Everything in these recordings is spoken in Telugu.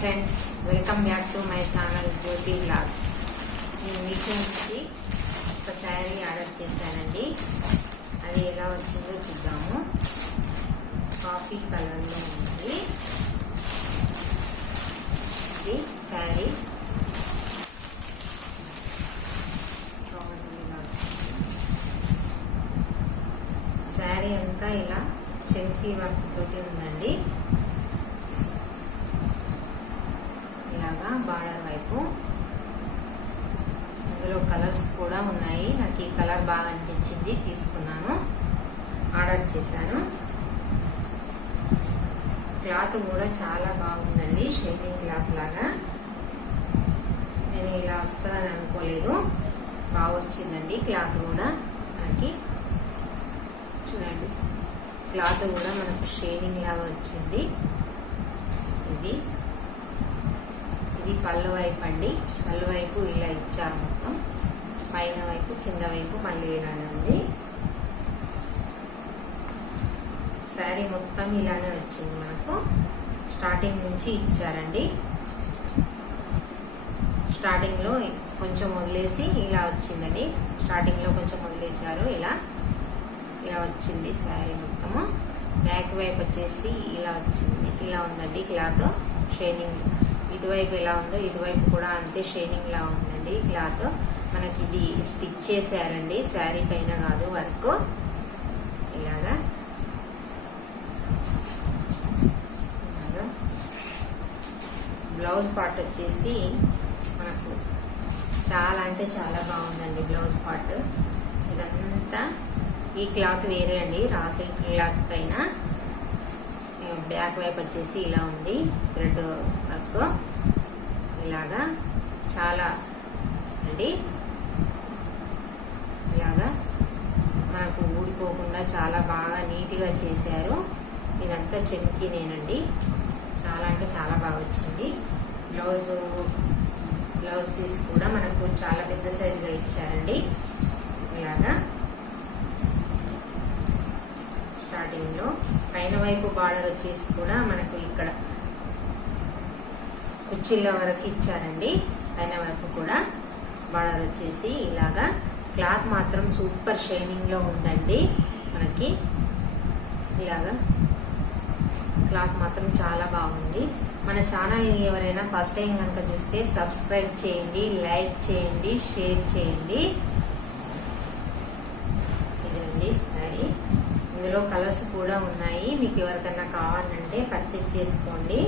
Friends, welcome back to my channel Jyothi blogs. నేను మీషో నుంచి ఒక శారీ ఆర్డర్ చేశానండి. అది ఎలా వచ్చిందో చూద్దాము. కాఫీ కలర్లో ఉంది ఇది శారీ. శారీ అంతా ఇలా చెంకీ వర్క్ తోటి ఉందండి. ఇలాగా బార్డర్ వైపు అందులో కలర్స్ కూడా ఉన్నాయి. నాకు ఈ కలర్ బాగా అనిపించింది, తీసుకున్నాను, ఆర్డర్ చేశాను. క్లాత్ కూడా చాలా బాగుందండి, షైనింగ్ క్లాత్ లాగా. నేను ఇలా వస్తుందని అనుకోలేదు, బాగా వచ్చిందండి క్లాత్ కూడా. మనకి చూడండి, క్లాత్ కూడా మనకు షైనింగ్ లాగా వచ్చింది. ఇది పళ్ళు వైపు అండి. పళ్ళు వైపు ఇలా ఇచ్చారు, మొత్తం పైన వైపు కింద వైపు మళ్ళీ ఇలానే ఉంది. శారీ మొత్తం ఇలానే వచ్చింది మనకు. స్టార్టింగ్ నుంచి ఇచ్చారండి. స్టార్టింగ్ లో కొంచెం వదిలేసి ఇలా వచ్చిందండి. స్టార్టింగ్ లో కొంచెం వదిలేశారు, ఇలా వచ్చింది శారీ మొత్తము. బ్యాక్ వైపు వచ్చేసి ఇలా వచ్చింది, ఇలా ఉందండి క్లాత్. షైనింగ్ ఇటువైపు ఎలా ఉందో ఇటువైపు కూడా అంతే షైనింగ్ లా ఉందండి క్లాత్. మనకి ఇది స్టిచ్ చేశారండి, శారీ పైన కాదు వర్క్. ఇలాగా బ్లౌజ్ పార్ట్ వచ్చేసి మనకు చాలా అంటే చాలా బాగుందండి బ్లౌజ్ పార్ట్. ఇదంతా ఈ క్లాత్ వేరే అండి, రా సిల్క్ క్లాత్ పైన. బ్యాక్ వైపు వచ్చేసి ఇలా ఉంది థ్రెడ్ వర్క్. ఇలాగా చాలా అండి, ఇలాగా మనకు ఊడిపోకుండా చాలా బాగా నీట్గా చేశారు. ఇదంతా చెంకినేనండి, చాలా అంటే చాలా బాగా వచ్చింది. బ్లౌజ్ పీస్ కూడా మనకు చాలా పెద్ద సైజుగా ఇచ్చారండి. ఇలాగా స్టార్టింగ్ లో పైన వైపు బార్డర్ వచ్చేసి కూడా మనకు ఇక్కడ కుచ్చిళ్ళ వరకు ఇచ్చారండి. పైన వైపు కూడా బార్డర్ వచ్చేసి ఇలాగా. క్లాత్ మాత్రం సూపర్ షైనింగ్ లో ఉందండి మనకి. ఇలాగా క్లాత్ మాత్రం చాలా బాగుంది. మన ఛానల్ ఎవరైనా ఫస్ట్ టైం కనుక చూస్తే సబ్స్క్రైబ్ చేయండి, లైక్ చేయండి, షేర్ చేయండి. ఇదండి శారీ. ఇందులో కలర్స్ కూడా ఉన్నాయి, మీకు ఎవరికన్నా కావాలంటే పర్చేజ్ చేసుకోండి.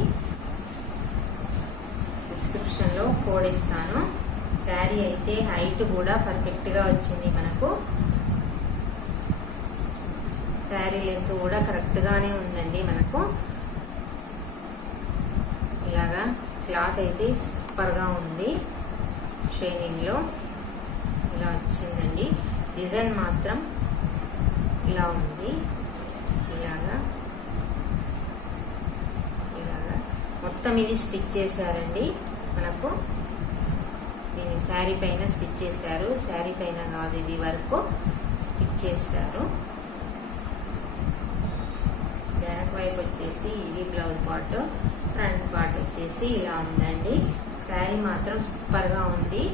డిస్క్రిప్షన్ లో కోడ్ ఇస్తాను. శారీ అయితే హైట్ కూడా పర్ఫెక్ట్ గా వచ్చింది మనకు. శారీ లెంత్ కూడా కరెక్ట్ గానే ఉందండి మనకు. ఇలాగా క్లాత్ అయితే సూపర్ గా ఉంది, షైనింగ్ లో ఇలా వచ్చిందండి. డిజైన్ మాత్రం ఇలా ఉంది. ఇలాగా మొత్తం ఇది స్టిచ్ చేశారండి మనకు. దీన్ని శారీ పైన స్టిచ్ చేశారు, శారీ పైన కాదు ఇది వర్క్, స్టిచ్ చేశారు. బ్యాక్ వైపు వచ్చేసి ఇది బ్లౌజ్ పార్ట్, ఫ్రంట్ పార్ట్ వచ్చేసి ఇలా ఉందండి. శారీ మాత్రం సూపర్ గా ఉంది.